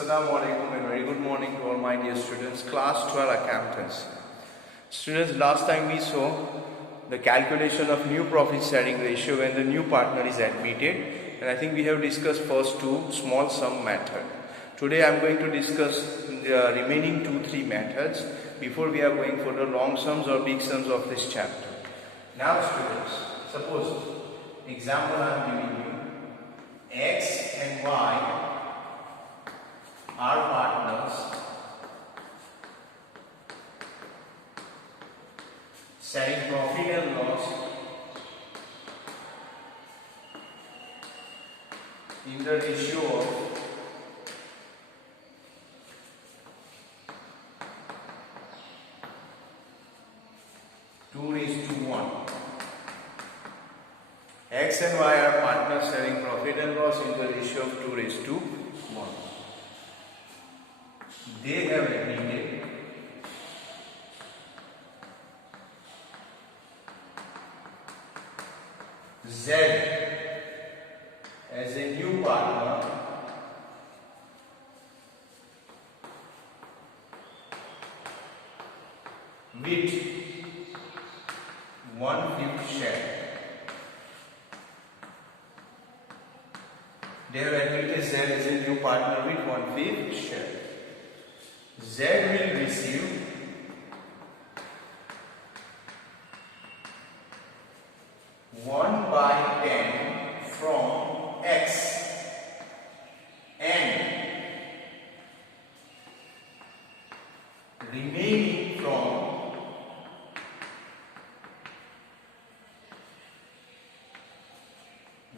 Assalamu alaikum and very good morning to all my dear students. Class 12 Accountancy. Students, last time we saw the calculation of new profit sharing ratio when the new partner is admitted, and I think we have discussed first two small sum method. Today I am going to discuss the remaining 2-3 methods before we are going for the long sums or big sums of this chapter. Now students, suppose example I am giving you, X and Y are partners sharing profit and loss in the ratio of 2:1. X and Y are partners sharing profit and loss in the ratio of 2:1. They have admitted Z as a new partner with 1/5 share. They have admitted Z as a new partner with 1/5 share. Z will receive 1/10 from X and remaining from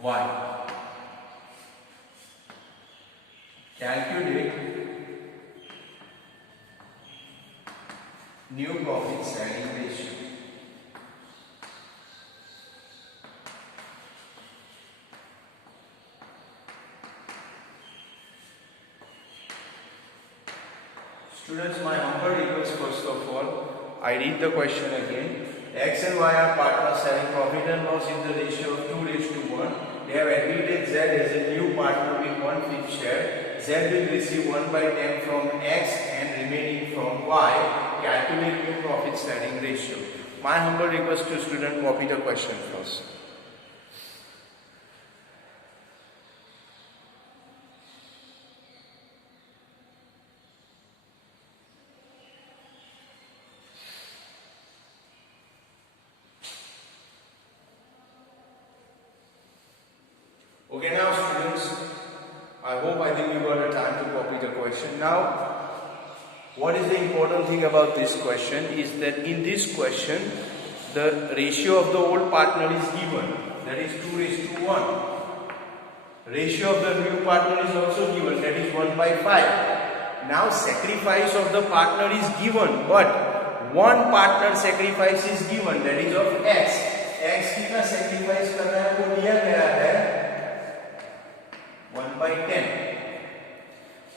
Y. Calculate new profit sharing ratio. Students, my humble request first of all, I read the question again. X and Y are partners sharing profit and loss in the ratio of 2:1. They have admitted Z as a new partner with 1/5 share. Z will receive 1/10 from X and remaining from Y. Calculate new profit sharing ratio. My humble request to student, copy the question first. Okay, now students, I think you got the time to copy the question. Now, what is the important thing about this question is that in this question, the ratio of the old partner is given, that is 2:1. Ratio of the new partner is also given, that is 1/5. Now, sacrifice of the partner is given, but one partner sacrifice is given, that is of X. X कितना sacrifice करना है वो दिया गया है 1/10,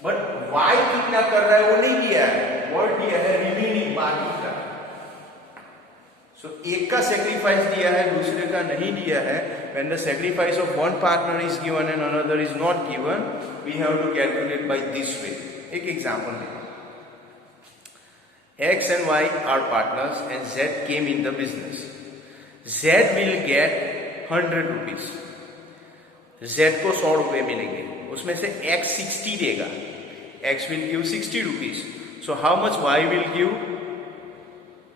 but Y कितना कर रहा है वो नहीं दिया है, वर्ड दिया है रिमेनिंग, बाकी का. सो एक का सेक्रीफाइस दिया है, दूसरे का नहीं दिया है. When the sacrifice of one partner is given and another is not given, we have to calculate by this way. एक एग्जांपल लें. X and Y are partners and Z came in the business. Z will get 100 rupees. Z को 100 रुपए मिलेंगे, उसमें से X 60 देगा. X will give 60 rupees. So how much Y will give?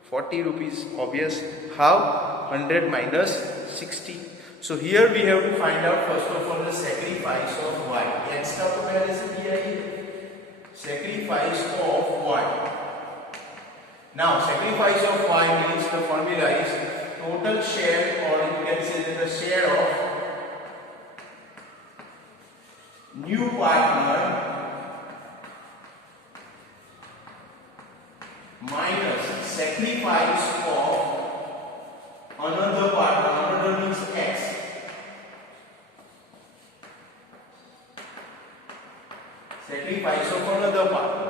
40 rupees. Obvious. How? 100 minus 60. So here we have to find out first of all the sacrifice of Y. X का तो पहले से दिया ही. Sacrifice of Y. Now sacrifice of Y means the formula is total share, or you can say that the share of new partner minus sacrifice of another partner. Another means X. Sacrifice of another partner.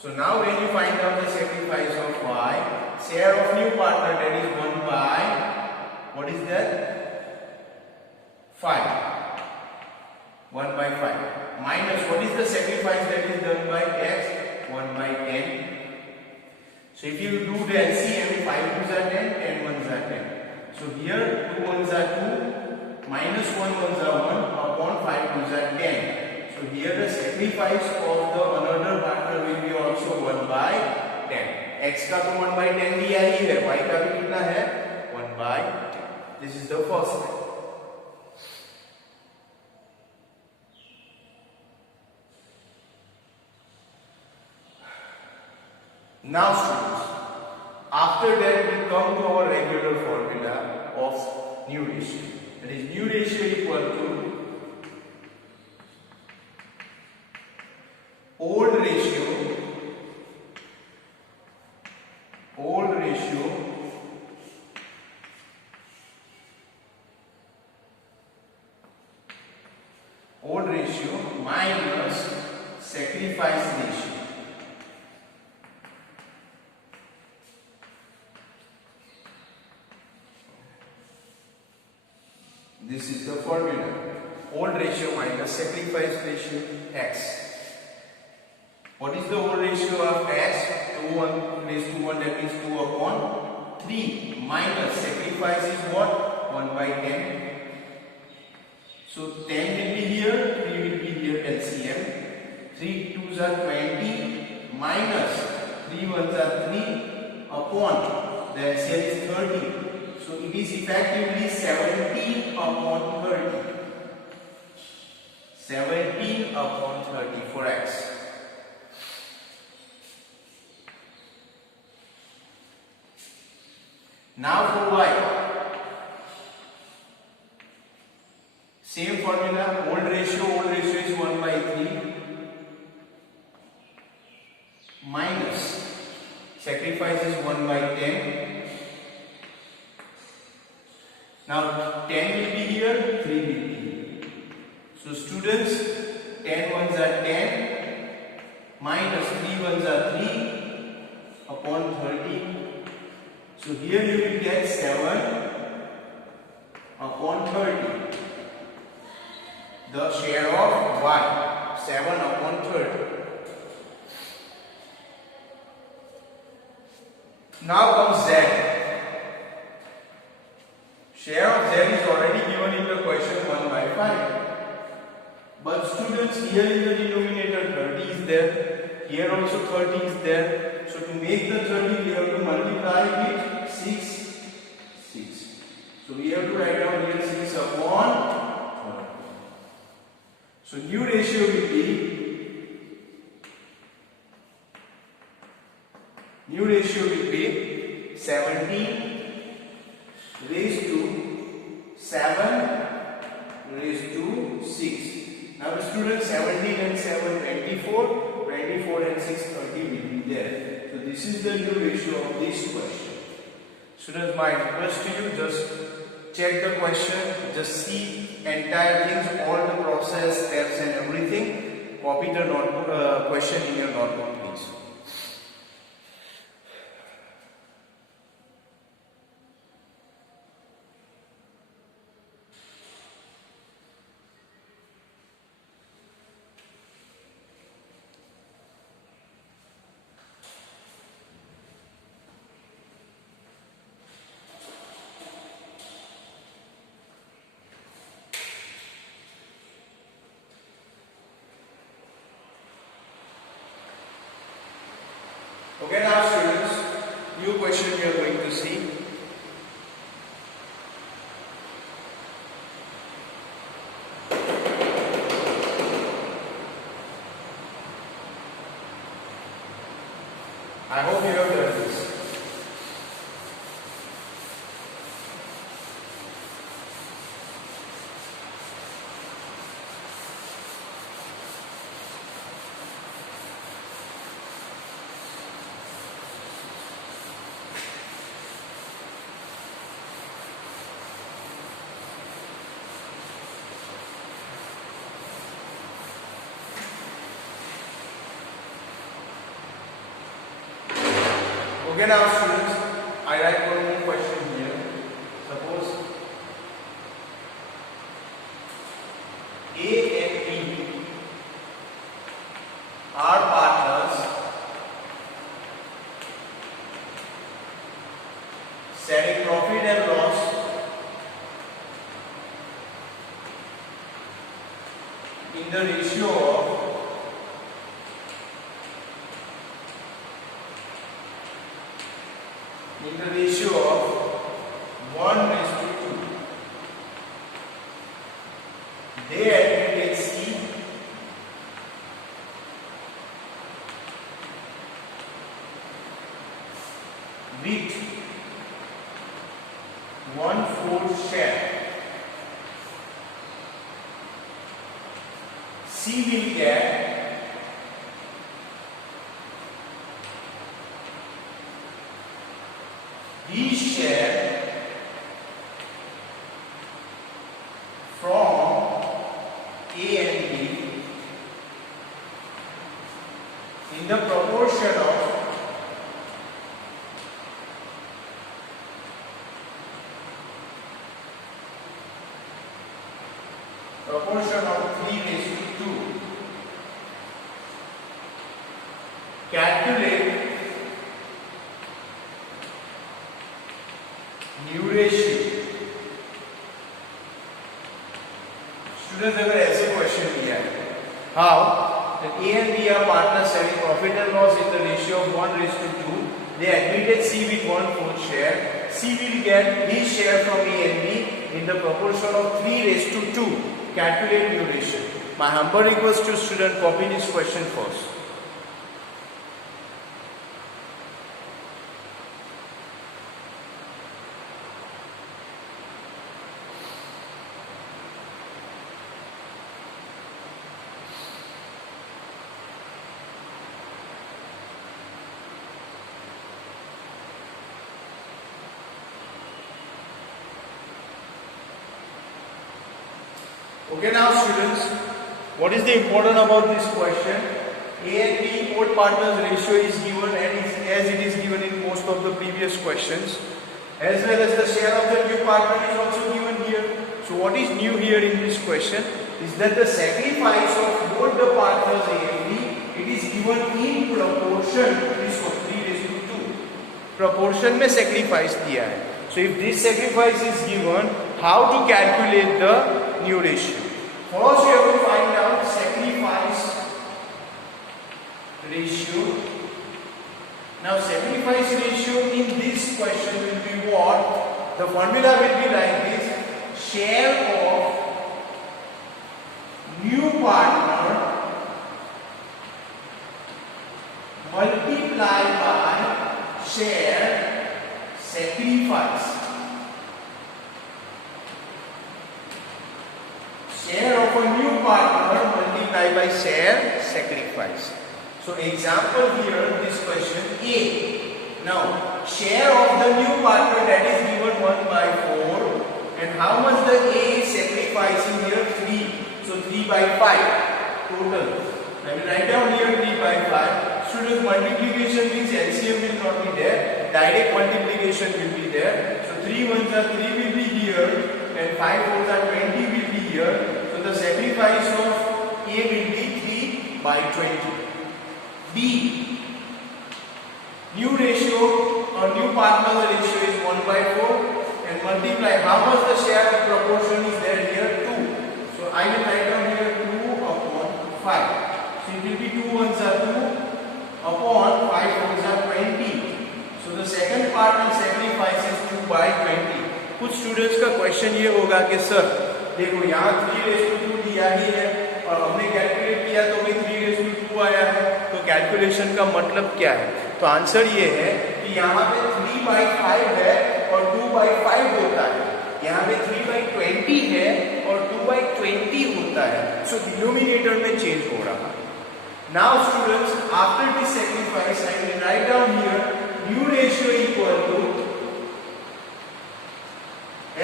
So now when you find out the sacrifice of Y, share of new partner, that is 1/, what is that? 5. 1/5 minus what is is the sacrifice that is done by x? 1 by 10. So if you do the LCM, 5 2s are 10, 10 1s are 10. So here 2 1s are 2, minus 1 1s are 1 upon 5 2s are 10. So here the sacrifice of the another partner will be also 1 by 10. X का तो 1 by 10 दिया ही है, y का भी कितना है? 1 by 10. This is the first step. Now students, after that we come to our regular formula of new ratio. That is new ratio equal to old ratio minus sacrifice ratio. This is the formula. Old ratio minus sacrifice ratio x. What is the old ratio of x? 2 1 raised to 1, that means 2 upon 3 minus sacrifice is what? 1 by 10. So 10 will be here, 3 will be here, LCM. 3 2s are 20 minus 3 1s are 3 upon the LCM is 30. So it is effectively 17 upon 30. 17 upon 30 for x. Now for y. Same formula, old ratio is 1 by 3 minus sacrifice is 1 by 10. Now 10 will be here, 3 will be here. So students, 10 1s are 10 minus 3 1s are 3 upon 30. So here you will get 7 upon 30. The share of y, 7 upon 30. Now comes z. Share of z is already given in the question 1 by 5. But students, here in the denominator 30 is there. Here also 30 is there. So to make the 30, we have to multiply with 6. So we have to write down here 6 upon 30. So new ratio will be 17 raised to 7 raised to 6. Now students, 17 and 7 24, 24 and 6 30 will be there. So this is the new ratio of this question. Students, my request to you, just check the question, just see entire things, all the process, steps and everything. Copy the notebook, question in your notebook please. Okay, now students, new question we are going to see. I hope you have done this. Okay, now students, I write one more question here. Suppose A and B setting profit and loss in the ratio of 1:2. They admitted C with 1/4 share. C will get his share from A and B in the proportion of 3:2. Calculate new ratio. Students अगर ऐसे question दिया है, how that A and B are partners having profit and loss in the ratio of 1:2. They admitted C with 1/4 share. C will get his share from A and B in the proportion of 3:2. Calculate new ratio. My humble request to student, copy this question first. Okay, now students, what is the important about this question? A and B old partners ratio is given and as it is given in most of the previous questions, as well as the share of the new partner is also given here. So what is new here in this question is that the sacrifice of both the partners A and B, it is given in proportion to this 3:2. Proportion में sacrifice दिया है. So if this sacrifice is given, how to calculate the new ratio? First you have to find out sacrifice ratio. Now sacrifice ratio in this question will be what? The formula will be like this: share of new partner multiplied by share sacrifice. Share of a new partner multiplied by share sacrifice. So example here, this question A. Now share of the new partner, that is given 1/4, and how much the A is sacrificing here? 3. So 3/5 total. I will write down here 3/5. Students, multiplication means LCM will not be there. Direct multiplication will be there. So 3 ones are 3 will be here, and 5 fours are 20 will be here. So the sacrifice of A will be 3/20. B. New ratio or new partner ratio is 1/4 and multiply. How much the share of proportion is there here? 2. So I will write down here 2/5. So it will be 2 ones are 2 upon 5 ones are 20. So the second partner sacrifice is 2/20. कुछ students का question ये होगा कि sir देखो यहाँ 3:2 दिया ही है और हमने कैलकुलेट किया तो भी 3:2 आया है, तो कैलकुलेशन का मतलब क्या है? तो आंसर ये है कि यहाँ पे 3/5 है और 2/5 होता है, यहाँ पे 3/20 है और 2/20 होता है. सो डिनोमिनेटर में चेंज हो रहा. Now students, after this sacrifice I will write down here new ratio equal to,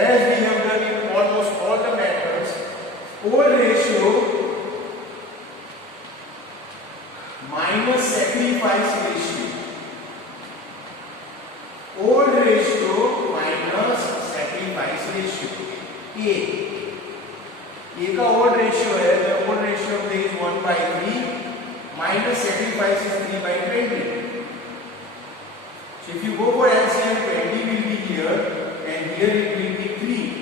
as we have done in almost all the methods, old ratio minus sacrifice ratio. Old ratio minus sacrifice ratio. A का old ratio है, the old ratio of A is 1/3 minus sacrifice is 3/20. So if you go for LCM, 20 will be here here it will be 3.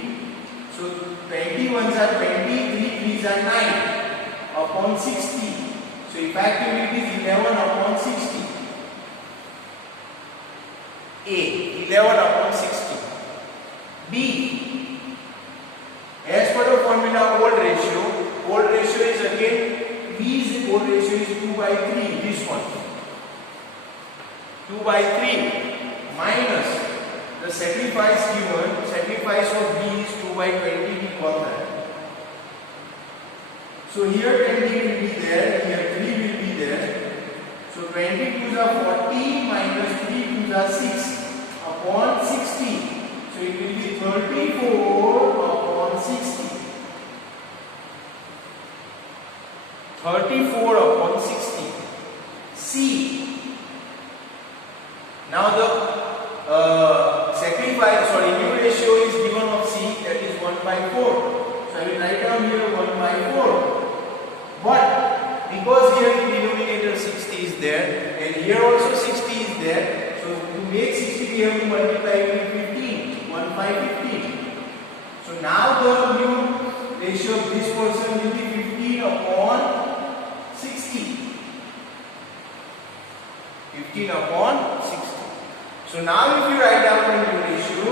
So 20 ones are 20, 3 threes are 9 upon 60. So effectively it is 11 upon 60. A, 11 upon 60. B, as per the formula old ratio is again, B's old ratio is 2 by 3, this one. 2 by 3 minus the sacrifice given, sacrifice of B is 2 by 20, we call that. So here 20 will be there, here 3 will be there. So 20 2s are 40 minus 3 2s are 6 upon 60. So it will be 34 upon 60. 34 upon 60. C. Now the new ratio is given of C, that is 1 by 4. So I will write down here 1 by 4. But because here the denominator 60 is there and here also 60 is there, so to make 60 we have to multiply with 15. 1 by 15. So now the new ratio of this person will be 15 upon 60. 15 upon 60. So now if you write down the new ratio,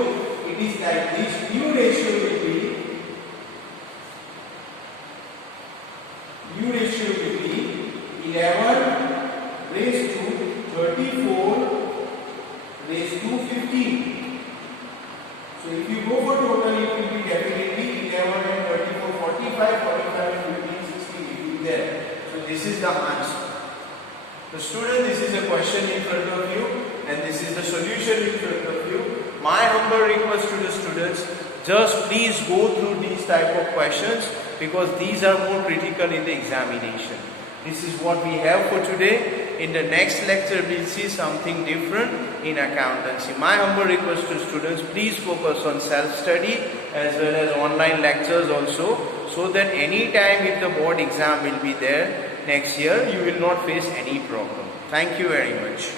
it is like this. New ratio will be 11 raised to 34 raised to 15. So if you go for total, it will be definitely 11 and 34, 45, 45 and 15, 60 will be there. So this is the answer. So student, this is a question in front of you and this is the solution in front of you. My humble request to the students, just please go through these type of questions because these are more critical in the examination. This is what we have for today. In the next lecture, we'll see something different in accountancy. My humble request to students, please focus on self-study as well as online lectures also, so that any time if the board exam will be there next year, you will not face any problem. Thank you very much.